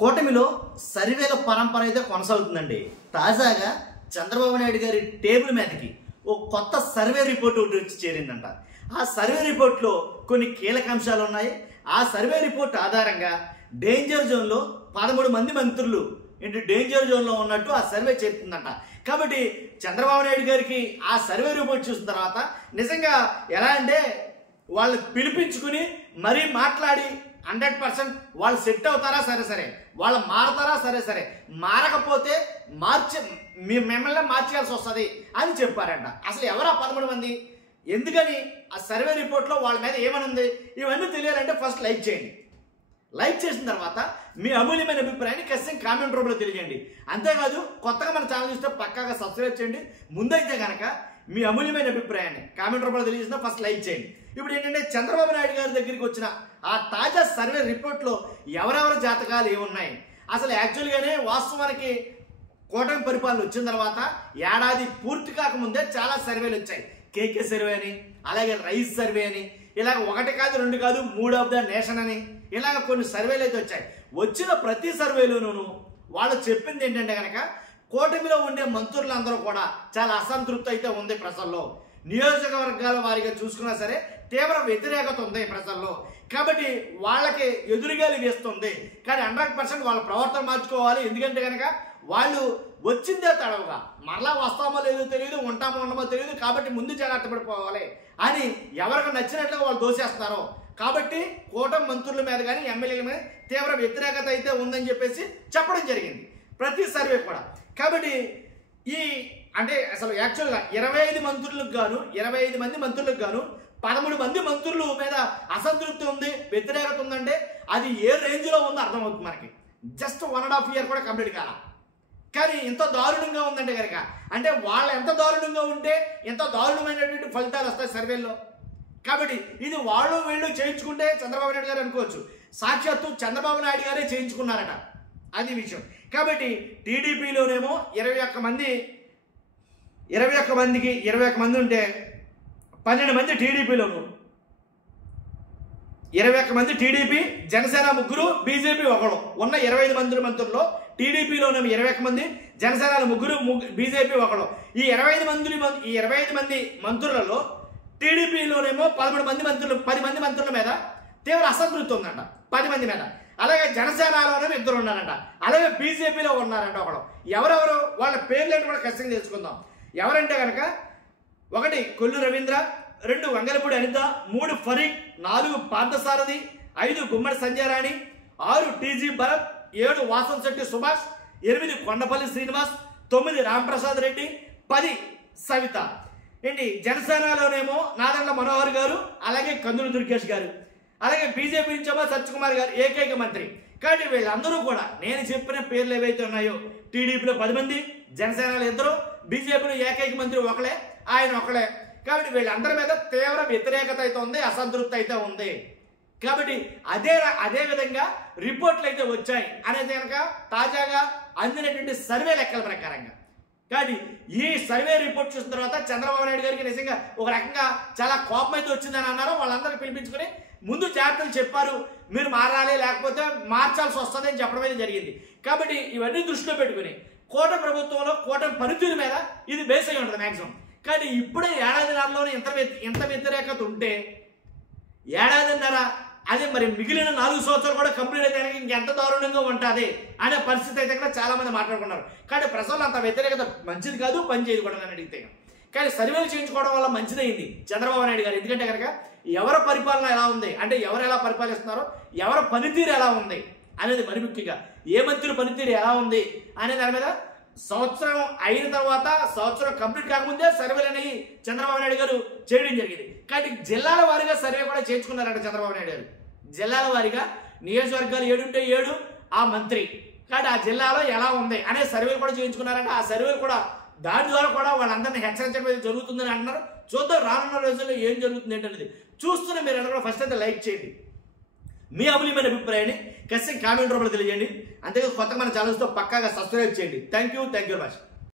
కూటమిలో సర్వేల పరంపర అయితే కొనసాగుతుందండి. తాజాగా చంద్రబాబు నాయుడు గారి టేబుల్ మీదకి ఓ కొత్త సర్వే రిపోర్ట్ ఒకటి వచ్చి చేరిందంట. ఆ సర్వే రిపోర్ట్లో కొన్ని కీలక అంశాలు ఉన్నాయి. ఆ సర్వే రిపోర్ట్ ఆధారంగా డేంజర్ జోన్లో 13 మంది మంత్రులు డేంజర్ జోన్లో ఉన్నట్టు ఆ సర్వే చెప్తుందంట. కాబట్టి చంద్రబాబు నాయుడు గారికి ఆ సర్వే రిపోర్ట్ చూసిన తర్వాత నిజంగా ఎలా అంటే వాళ్ళు పిలిపించుకుని మరీ మాట్లాడి 100% వాళ్ళు సెట్ అవుతారా సరే, వాళ్ళు మారతారా సరే, మారకపోతే మిమ్మల్ని మార్చేయాల్సి వస్తుంది అని చెప్పారంట. అసలు ఎవరా 13 మంది, ఎందుకని ఆ సర్వే రిపోర్ట్లో వాళ్ళ మీద ఏమని ఉంది, ఇవన్నీ తెలియాలంటే ఫస్ట్ లైక్ చేయండి. లైక్ చేసిన తర్వాత మీ అమూల్యమైన అభిప్రాయాన్ని ఖచ్చితంగా కామెంట్ రూపంలో తెలియజేయండి. అంతేకాదు కొత్తగా మన ఛానల్ చూస్తే పక్కాగా సబ్స్క్రైబ్ చేయండి. ముందైతే కనుక మీ అమూల్యమైన అభిప్రాయాన్ని కామెంట్ రూపంలో తెలియజేసిన ఫస్ట్ లైక్ చేయండి. ఇప్పుడు ఏంటంటే చంద్రబాబు నాయుడు గారి దగ్గరికి వచ్చిన ఆ తాజా సర్వే రిపోర్ట్లో ఎవరెవరి జాతకాలు ఏమున్నాయి, అసలు యాక్చువల్గానే వాస్తవానికి కూటమి పరిపాలన వచ్చిన తర్వాత ఏడాది పూర్తి కాకముందే చాలా సర్వేలు వచ్చాయి. కేకే సర్వే అని, అలాగే రైస్ సర్వే అని, ఇలాగ 1 కాదు 2 కాదు 3 ఆఫ్ ద నేషన్ అని ఇలాగ కొన్ని సర్వేలు అయితే వచ్చాయి. వచ్చిన ప్రతి సర్వేలోనూ వాళ్ళు చెప్పింది ఏంటంటే కనుక కూటమిలో ఉండే మంత్రులందరూ కూడా చాలా అసంతృప్తి అయితే ఉంది ప్రజల్లో. నియోజకవర్గాల వారిగా చూసుకున్నా సరే తీవ్ర వ్యతిరేకత ఉంది ప్రజల్లో. కాబట్టి వాళ్ళకి ఎదురుగాలి వేస్తుంది. కానీ 100% వాళ్ళ ప్రవర్తన మార్చుకోవాలి. ఎందుకంటే కనుక వాళ్ళు వచ్చిందే తడవుగా మరలా వస్తామో లేదో తెలియదు, ఉంటామో ఉండమో తెలియదు. కాబట్టి ముందు జాగ్రత్త పడిపోవాలి అని ఎవరికి నచ్చినట్లుగా వాళ్ళు దోసేస్తున్నారు. కాబట్టి కూటమి మంత్రుల మీద కానీ ఎమ్మెల్యేల మీద తీవ్ర వ్యతిరేకత అయితే ఉందని చెప్పేసి చెప్పడం జరిగింది ప్రతి సర్వే కూడా. కాబట్టి అంటే అసలు యాక్చువల్గా 25 మంత్రులకు గాను 25 మంది మంత్రులకు గాను 13 మంది మంత్రుల మీద అసంతృప్తి ఉంది, వ్యతిరేకత ఉందంటే అది ఏ రేంజ్లో ఉందో అర్థమవుతుంది మనకి. జస్ట్ 1.5 year కూడా కంప్లీట్ కాల, కానీ ఎంత దారుణంగా ఉందంటే కనుక అంటే వాళ్ళు ఎంత దారుణంగా ఉంటే ఎంత దారుణమైనటువంటి ఫలితాలు వస్తాయి సర్వేల్లో. కాబట్టి ఇది వాళ్ళు వీళ్ళు చేయించుకుంటే చంద్రబాబు నాయుడు గారు అనుకోవచ్చు, సాక్షాత్తు చంద్రబాబు నాయుడు గారే చేయించుకున్నారట, అది విషయం. కాబట్టి టీడీపీలోనేమో 21 మంది ఉంటే 12 మంది టీడీపీలోను, 21 మంది టీడీపీ, జనసేన 3, బీజేపీ 1. ఉన్న 25 మంది మంత్రుల్లో టీడీపీలోనేమో 21 మంది, జనసేన 3, బీజేపీ 1. ఈ 25 మంది మంత్రులలో టీడీపీలోనేమో 10 మంది మంత్రుల మీద తీవ్ర అసంతృప్తి ఉందంట, 10 మంది మీద. అలాగే జనసేనలోనేమో 2 ఉన్నారంట, అలాగే బీజేపీలో ఉన్నారంట 1. ఎవరెవరు వాళ్ళ పేర్లేంటి కూడా ఖచ్చితంగా తెలుసుకుందాం. ఎవరంటే కనుక 1 కొల్లు రవీంద్ర, 2 వంగలపూడి అనిత, 3 ఫరీక్, 4 పార్థసారథి, 5 గుమ్మడి సంజయ్ రాణి, 6 టీజీ భరత్, 7 వాసంశెట్టి సుభాష్, 8 కొండపల్లి శ్రీనివాస్, 9 రాంప్రసాద్ రెడ్డి, 10 సవిత. జనసేనలోనేమో నాదెండ్ల మనోహర్ గారు, అలాగే కందులు దుర్గేష్ గారు, అలాగే బీజేపీ నుంచేమో సత్యకుమార్ గారు ఏకైక మంత్రి. కాబట్టి వీళ్ళందరూ కూడా నేను చెప్పిన పేర్లు ఏవైతే ఉన్నాయో టీడీపీలో 10 మంది, జనసేనలో 2, బీజేపీలో ఏకైక మంత్రి ఒకలే, ఆయన ఒకలే. కాబట్టి వీళ్ళందరి మీద తీవ్ర వ్యతిరేకత అయితే ఉంది, అసంతృప్తి అయితే ఉంది. కాబట్టి అదే విధంగా రిపోర్ట్లు అయితే వచ్చాయి అనేది కనుక తాజాగా అందినటువంటి సర్వే లెక్కల ప్రకారంగా. కాబట్టి ఈ సర్వే రిపోర్ట్ చూసిన తర్వాత చంద్రబాబు నాయుడు గారికి నిజంగా ఒక రకంగా చాలా కోపం అయితే వచ్చిందని అన్నారు. వాళ్ళందరినీ పిలిపించుకుని ముందు జాగ్రత్తలు చెప్పారు, మీరు మారాలి లేకపోతే మార్చాల్సి వస్తుంది అని చెప్పడం అయితే జరిగింది. కాబట్టి ఇవన్నీ దృష్టిలో పెట్టుకుని కూటమి ప్రభుత్వంలో కూటమి పనితీరు మీద ఇది బేస్ అయి ఉంటుంది మ్యాక్సిమం. కానీ ఇప్పుడే ఏడాదిన్నరలోనే ఎంత వ్యతిరేకత ఉంటే ఏడాదిన్నర అదే మరి మిగిలిన 4 సంవత్సరాలు కూడా కంప్లీట్ అయితే ఇంకెంత దారుణంగా ఉంటుంది అనే పరిస్థితి అయితే కూడా చాలా మంది మాట్లాడుకున్నారు. కానీ ప్రజలు అంత వ్యతిరేకత మంచిది కాదు, పని చేయదు కూడా అని అడిగితే. కానీ సర్వేలు చేయించుకోవడం వల్ల మంచిదైంది చంద్రబాబు నాయుడు గారు. ఎందుకంటే కనుక ఎవరి పరిపాలన ఎలా ఉంది అంటే ఎవరు ఎలా పరిపాలిస్తున్నారో, ఎవరి పనితీరు ఎలా ఉంది అనేది మరి ముఖ్యంగా ఏ మంత్రుల పనితీరు ఎలా ఉంది అనే దాని మీద సంవత్సరం అయిన తర్వాత సంవత్సరం కంప్లీట్ కాకముందే సర్వేలు అనేవి చంద్రబాబు నాయుడు గారు చేయడం జరిగింది. కాబట్టి జిల్లాల వారీగా సర్వే కూడా చేయించుకున్నారంట చంద్రబాబు నాయుడు గారు. జిల్లాల వారీగా నియోజకవర్గాలు 7 ఉంటే 7 ఆ మంత్రి, కాబట్టి ఆ జిల్లాలో ఎలా ఉంది అనే సర్వేలు కూడా చేయించుకున్నారంట. ఆ సర్వేలు కూడా దాని ద్వారా కూడా వాళ్ళందరినీ హెచ్చరించడం జరుగుతుందని అంటున్నారు. చూద్దాం రానున్న రోజుల్లో ఏం జరుగుతుంది ఏంటనేది. చూస్తున్న మీరు అందరూ ఫస్ట్ అయితే లైక్ చేయండి, మీ అమూల్యమైన అభిప్రాయాన్ని ఖచ్చితంగా కామెంట్ రూపంలో తెలియజేయండి. అంతేకాదు కొత్తగా మన ఛానల్స్తో పక్కాగా సబ్స్క్రైబ్ చేయండి. Thank you very much.